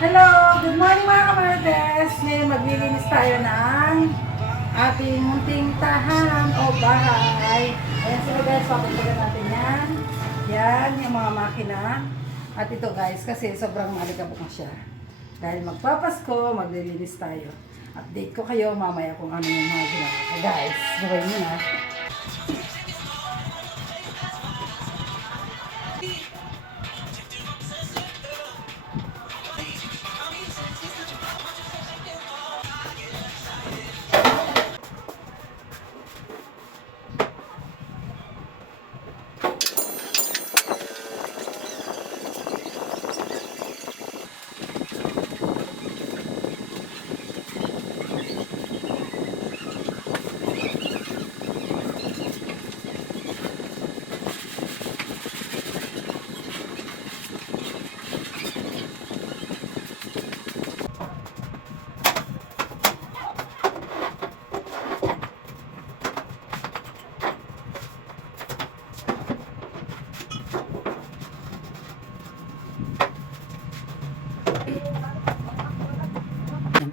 Hello! Good morning mga kamartes! Ngayon maglilinis tayo ng ating munting tahanan o bahay. Ayan sila guys, papuntagan natin yan. Yan, yung mga makina. At ito guys, kasi sobrang maligabok na siya. Dahil magpapasko, maglilinis tayo. Update ko kayo mamaya kung ano yung mga ginagawa. ko. Guys, buhay mo na.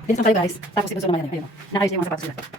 Bilis lang kayo guys. Tapos ito naman yan. Ayun. Nakayos yung mga sapatos nila.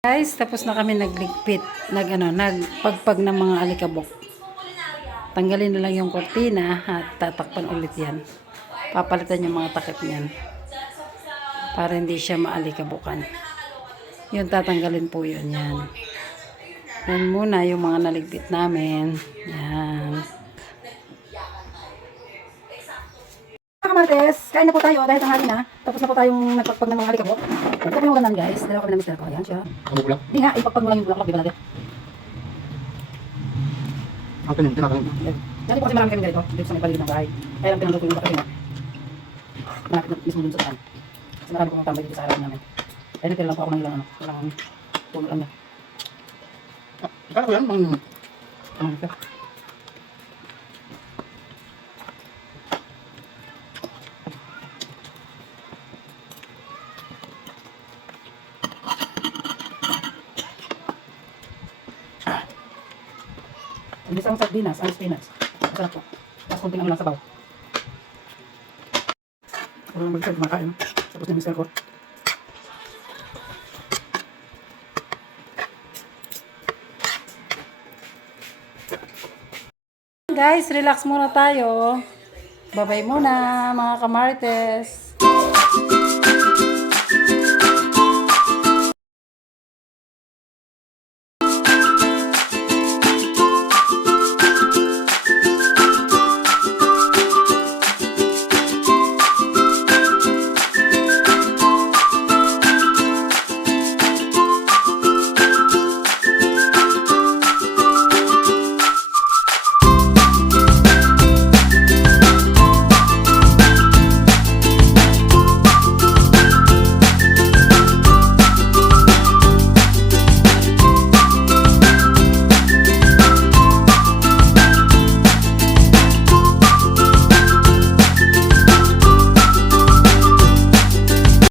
Guys, tapos na kami nagligpit, nag ano, nagpagpag ng mga alikabok. Tanggalin na lang yung kortina at tatakpan ulit yan. Papalitan yung mga takip niyan. Para hindi siya maalikabukan. Yun, tatanggalin po yun yan. Yan muna yung mga naligpit namin. Yan. Mga kamates, kain na po tayo dahil tanghali na. Tapos na po tayong nagpagpag ng mga alikabok. Ito po yung ganun guys. Dalawa kami ng mister ko. Ayan siya. Ano bulak? Hindi nga, ipagpag mo lang yung bulaklak, di ba natin? Ang kanin, tinakain. Dati po kasi marami kami ganito, dito sa may paligid ng bahay. Kaya lang pinanggal ko yung bakasyon na. Malapit na mismo dun sa saan. Kasi marami pong tambay dito sa harapan namin. Kaya nagtira lang po ako ng ilang ano, ilang puno lang na. Kala ko yan, mang... Ano ito? Ang sardinas, ang spinach. Masarap po. Tapos kunting ano lang sabaw. Ako lang mag-serve, kumakain. Tapos na mister ko. Guys, relax muna tayo. Babay muna mga kamartes.